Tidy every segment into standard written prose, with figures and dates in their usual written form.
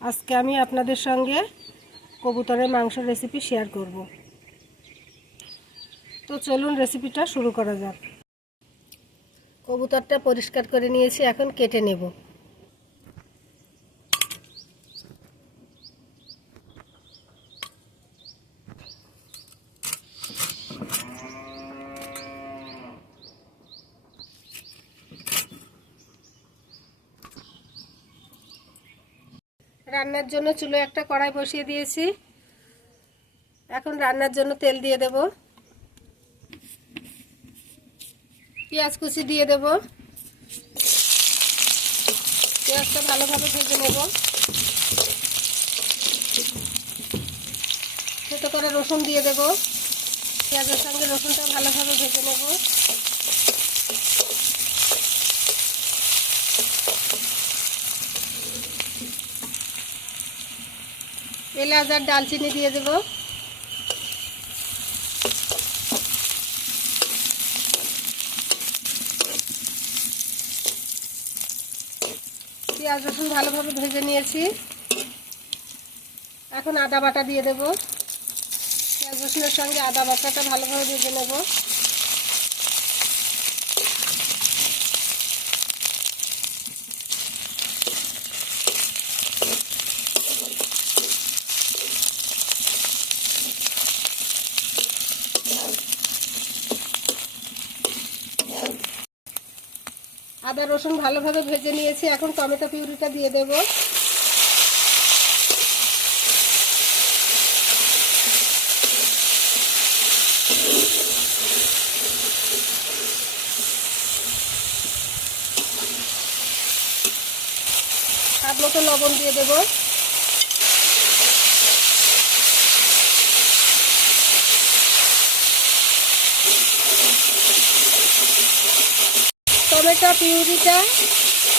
আজকে আমি আপনাদের সঙ্গে কবুতরের মাংস রেসিপি শেয়ার করব। তো চলুন রেসিপিটা শুরু করা যাক। কবুতরটা পরিষ্কার করে নিয়েছি, এখন কেটে নেব। রান্নার জন্য চুলোয় একটা কড়াই বসিয়ে দিয়েছি। এখন রান্নার জন্য তেল দিয়ে দেব, পেঁয়াজ কুচি দিয়ে দেব। পেঁয়াজটা ভালোভাবে ভেজে নেব। ছোট করে রসুন দিয়ে দেব। পেঁয়াজের সঙ্গে রসুনটা ভালোভাবে ভেজে নেব। এলাচ আর ডালচিনি দিয়ে দেব। পেঁয়াজ রসুন ভালোভাবে ভেজে নিয়েছি। এখন আদা বাটা দিয়ে দেব। পেঁয়াজ রসুনের সঙ্গে আদা বাটাটা ভালোভাবে ভেজে নেব। আদা রসুন ভালোভাবে ভেজে নিয়েছি। এখন টমেটো পিউরিটা দিয়ে দেব। স্বাদ মতো লবণ দিয়ে দেব। টমেটো পিউরিটা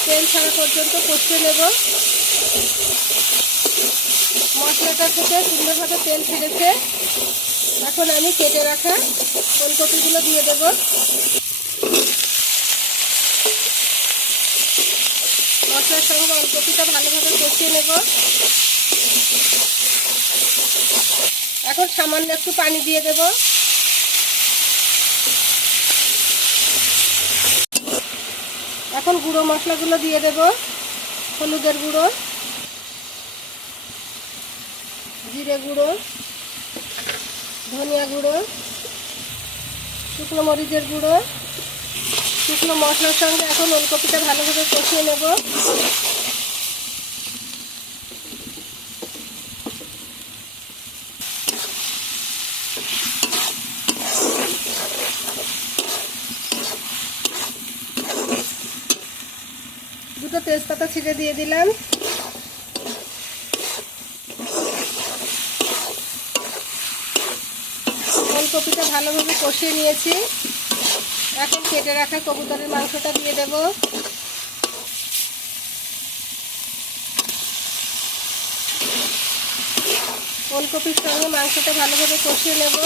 তেল ছাড়া পর্যন্ত কষিয়ে নেব। মশলাটা থেকে সুন্দরভাবে তেল ছেড়েছে। এখন আমি কেটে রাখা ফুলকপিগুলো দিয়ে দেব। মশলার সঙ্গে ফুলকপিটা ভালোভাবে কষিয়ে নেব। এখন সামান্য একটু পানি দিয়ে দেব। এখন গুঁড়ো মশলাগুলো দিয়ে দেব। হলুদের গুঁড়ো, জিরে গুঁড়ো, ধনিয়া গুঁড়ো, শুকনো মরিচের গুঁড়ো। শুকনো মশলার সঙ্গে এখন ওলকপিটা ভালোভাবে কষিয়ে নেব। দুটো তেজপাতা ছিঁড়ে দিয়ে দিলাম। ওলকপিটা ভালোভাবে কষিয়ে নিয়েছি। এখন কেটে রাখা কবুতরের মাংসটা দিয়ে দেব। ওলকপির সঙ্গে মাংসটা ভালোভাবে কষিয়ে নেব।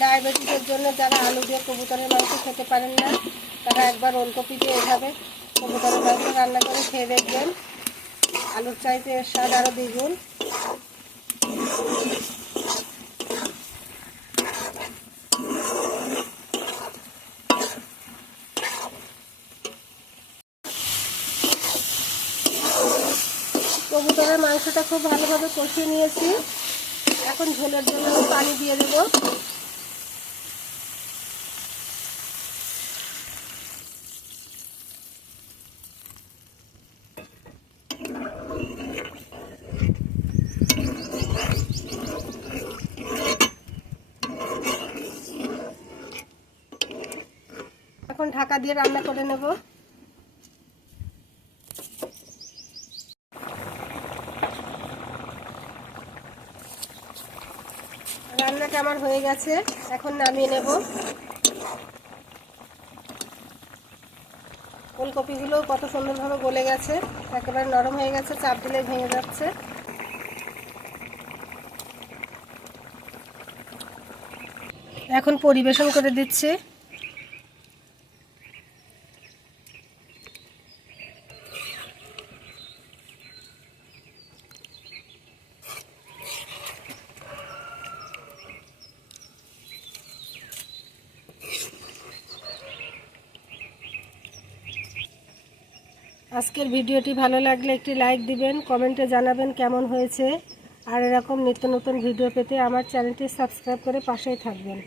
ডায়াবেটিসের জন্য যারা আলু দিয়ে কবুতরের মাংস খেতে পারেন না, তারা একবার ওলকপি দিয়ে এভাবে কবুতরের মাংস রান্না করে খেয়ে দেখবেন। আলুর চাইতে এর স্বাদ আরও দ্বিগুণ। কবুতরের মাংসটা খুব ভালোভাবে কষিয়ে নিয়েছি। এখন ঝোলের জন্য পানি দিয়ে দেব। এখন ঢাকা দিয়ে রান্না করে নেব। রান্নাটা আমার হয়ে গেছে, এখন নামিয়ে নেব। ফুলকপিগুলো কত সুন্দরভাবে গলে গেছে, একেবারে নরম হয়ে গেছে, চাপ দিলে ভেঙে যাচ্ছে। এখন পরিবেশন করে দিচ্ছি। আজকের ভিডিওটি ভালো লাগলে একটি লাইক দিবেন, কমেন্টে জানাবেন কেমন হয়েছে। আর এরকম নিত্য নতুন ভিডিও পেতে আমার চ্যানেলটি সাবস্ক্রাইব করে পাশেই থাকবেন।